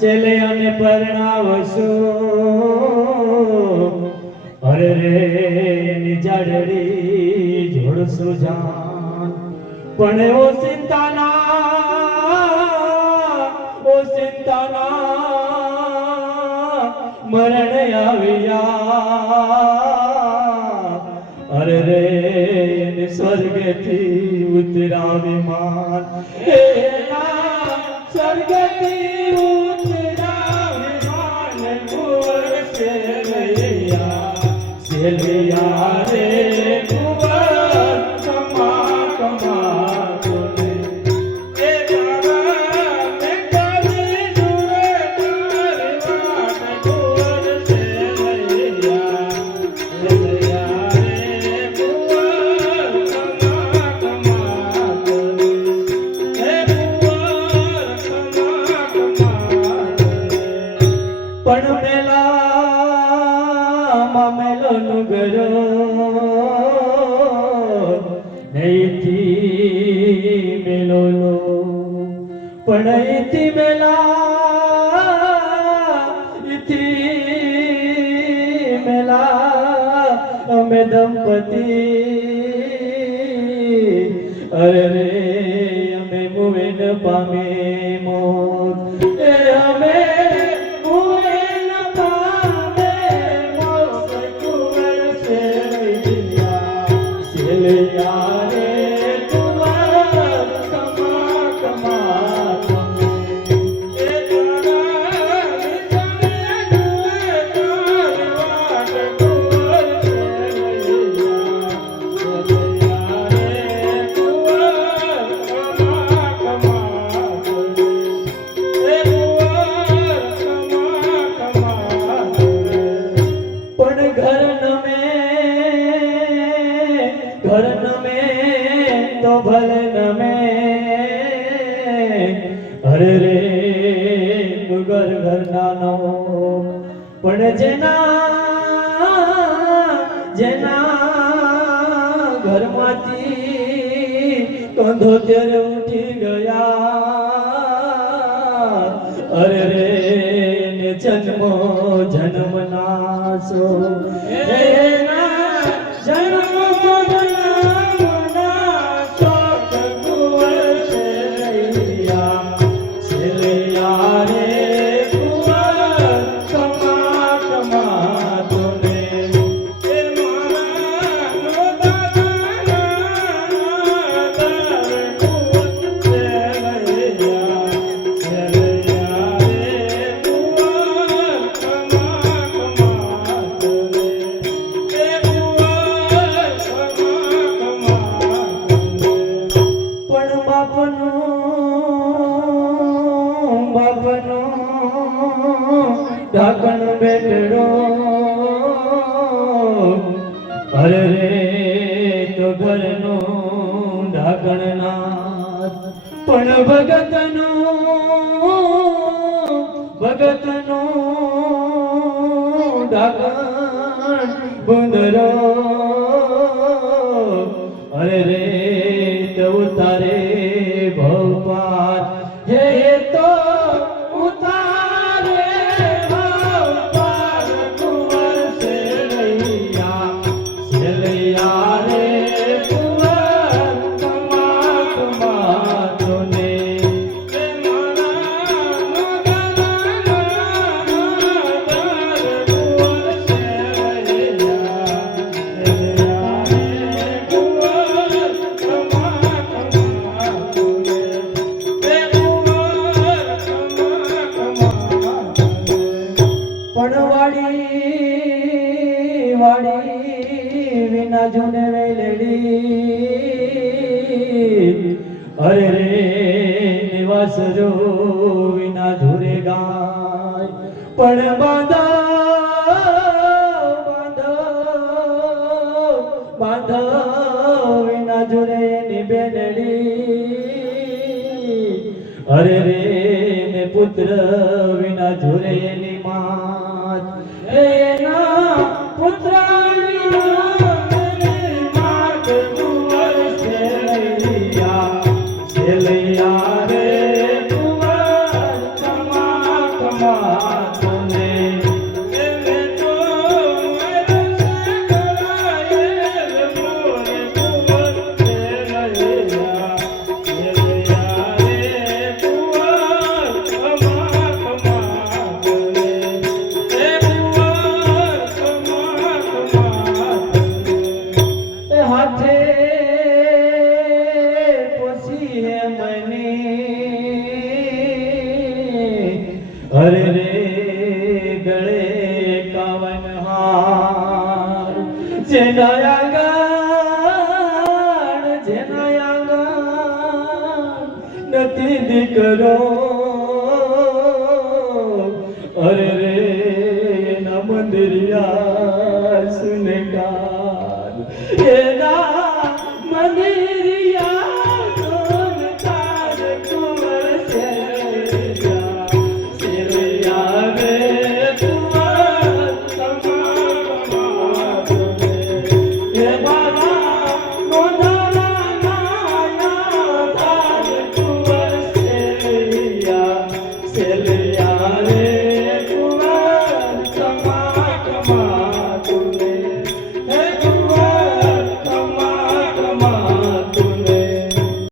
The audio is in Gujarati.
चले અને પરણાવશો અરે રે નિજાડડી જોડશો જાન પણ ઓ ચિંતાના મરણ આવ્યા અરે રે સ્વર્ગથી ઉતરાવી માન સ્વર્ગથી Selia re kuwar kama tune e jara me kali dure karwan kuwar selia re kuwar kama tune e kuwar kama પણ મેલો નુગરો નહીથી મેલો લો પણ અહીંથી મેલા અમે દંપતી અરે રે અમે મુવે ન પામે મોત એ અમે तो भले नमे अरे रे नुगर घर नानो पण जेना घर माती कंधोतेर उठी गया अरे रे ने जन्मो जन्म नासो ઢાકણ બેઠડો અરે રે તો ઘરનું ઢાકણ નાથ પણ ભગતનું ઢાકણ ગુંદરો અરે રે તો ઉતારે ભવપાર હે તો વિના જુને વેલડી અરે રે નિવાસરો વિના ઝુરે ગાય પણ બાંધો વિના ઝુરે ની બેનડી અરે રે ને પુત્ર વિના ઝુરે ની માત એના પુત્ર અરે રે ગળે કાવન હાર જેના આંગણ નથી દીકરો અરે રે ના મંદિરિયા સુનકાર એના મંદિર